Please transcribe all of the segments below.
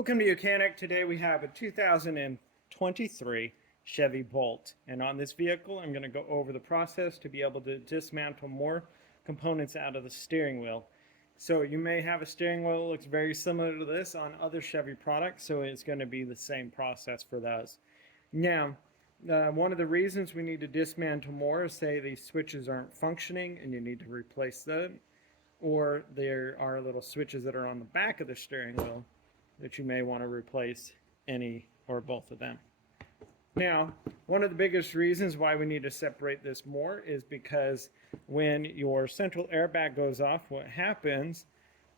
Welcome to Mechanic. Today we have a 2023 Chevy Bolt, and on this vehicle I'm going to go over the process to be able to dismantle more components out of the steering wheel. So you may have a steering wheel that looks very similar to this on other Chevy products, so it's going to be the same process for those. Now, one of the reasons we need to dismantle more is, say these switches aren't functioning and you need to replace them, or there are little switches that are on the back of the steering wheel that you may want to replace any or both of them. Now, one of the biggest reasons why we need to separate this more is because when your central airbag goes off, what happens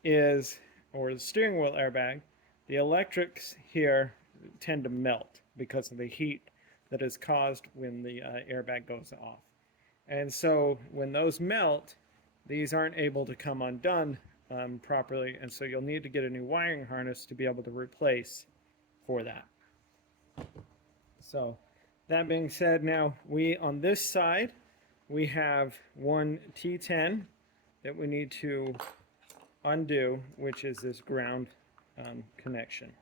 is, or the steering wheel airbag, the electrics here tend to melt because of the heat that is caused when the airbag goes off. And so when those melt, these aren't able to come undone properly, and so you'll need to get a new wiring harness to be able to replace for that. So that being said, now on this side we have one T10 that we need to undo, which is this ground connection.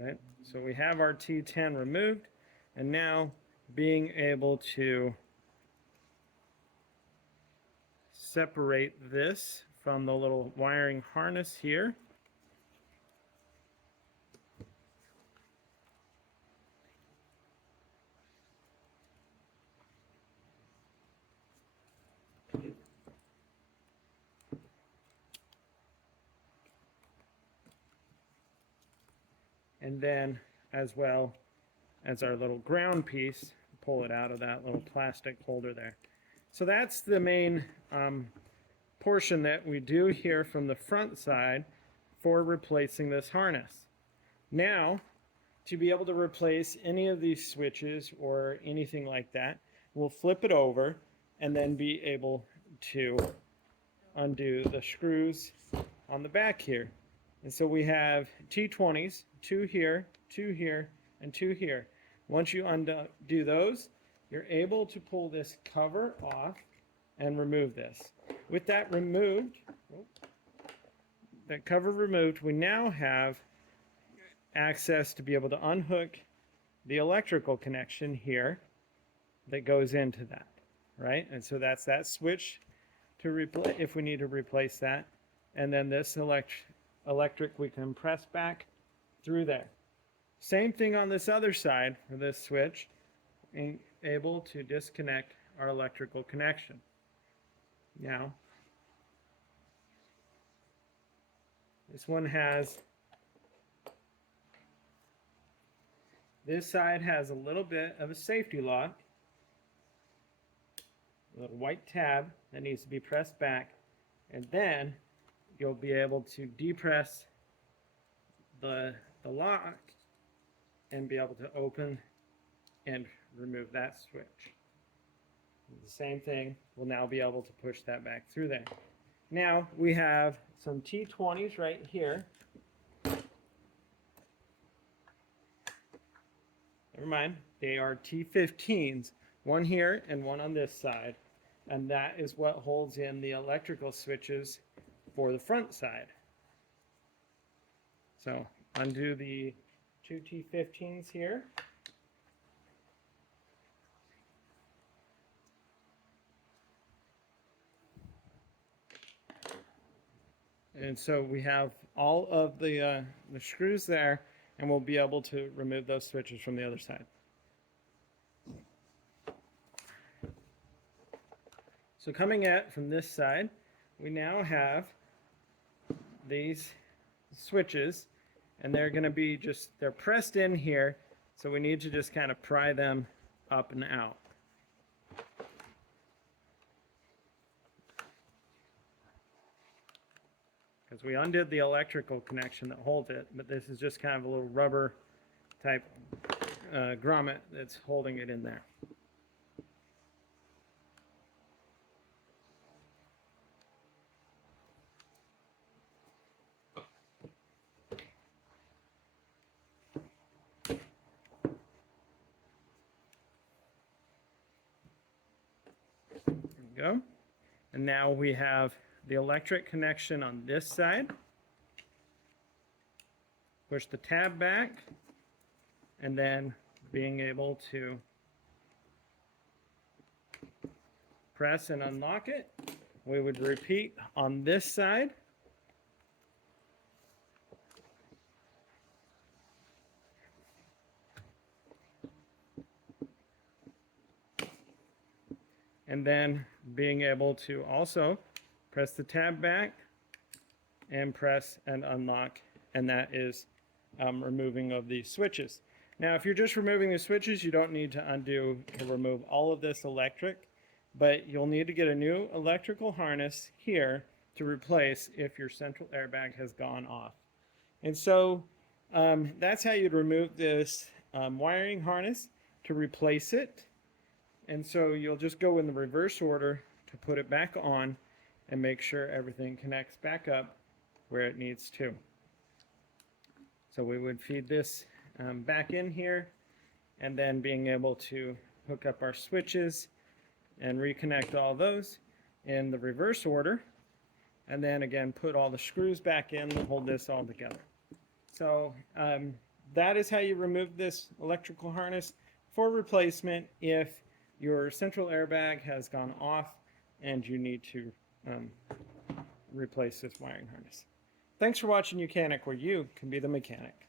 Right, so we have our T10 removed, and now being able to separate this from the little wiring harness here. And then, as well as our little ground piece, pull it out of that little plastic holder there. So that's the main portion that we do here from the front side for replacing this harness. Now, to be able to replace any of these switches or anything like that, we'll flip it over and then be able to undo the screws on the back here. And so we have T20s, two here, and two here. Once you undo those, you're able to pull this cover off and remove this. With that removed, that cover removed, we now have access to be able to unhook the electrical connection here that goes into that, right? And so that's that switch to replace if we need to replace that. And then this electric we can press back through there. Same thing on this other side for this switch, being able to disconnect our electrical connection. Now, this one has, this side has a little bit of a safety lock, a little white tab that needs to be pressed back, and then you'll be able to depress the lock and be able to open and remove that switch. The same thing, we'll now be able to push that back through there. Now we have some T20s right here. Never mind, they are T15s, one here and one on this side, and that is what holds in the electrical switches for the front side. So undo the two T15s here. And so we have all of the screws there, and we'll be able to remove those switches from the other side. So coming at from this side, we now have these switches, and they're going to be they're pressed in here, so we need to just kind of pry them up and out. Because we undid the electrical connection that holds it, but this is just kind of a little rubber type grommet that's holding it in there. There we go. And now we have the electric connection on this side. Push the tab back, and then being able to press and unlock it. We would repeat on this side. And then being able to also press the tab back and press and unlock, and that is removing of these switches. Now, if you're just removing the switches, you don't need to undo to remove all of this electric, but you'll need to get a new electrical harness here to replace if your central airbag has gone off. And so that's how you'd remove this wiring harness to replace it. And so you'll just go in the reverse order to put it back on and make sure everything connects back up where it needs to. So we would feed this back in here, and then being able to hook up our switches and reconnect all those in the reverse order, and then again put all the screws back in to hold this all together. So that is how you remove this electrical harness for replacement if your central airbag has gone off and you need to replace this wiring harness. Thanks for watching Mechanic, where you can be the mechanic.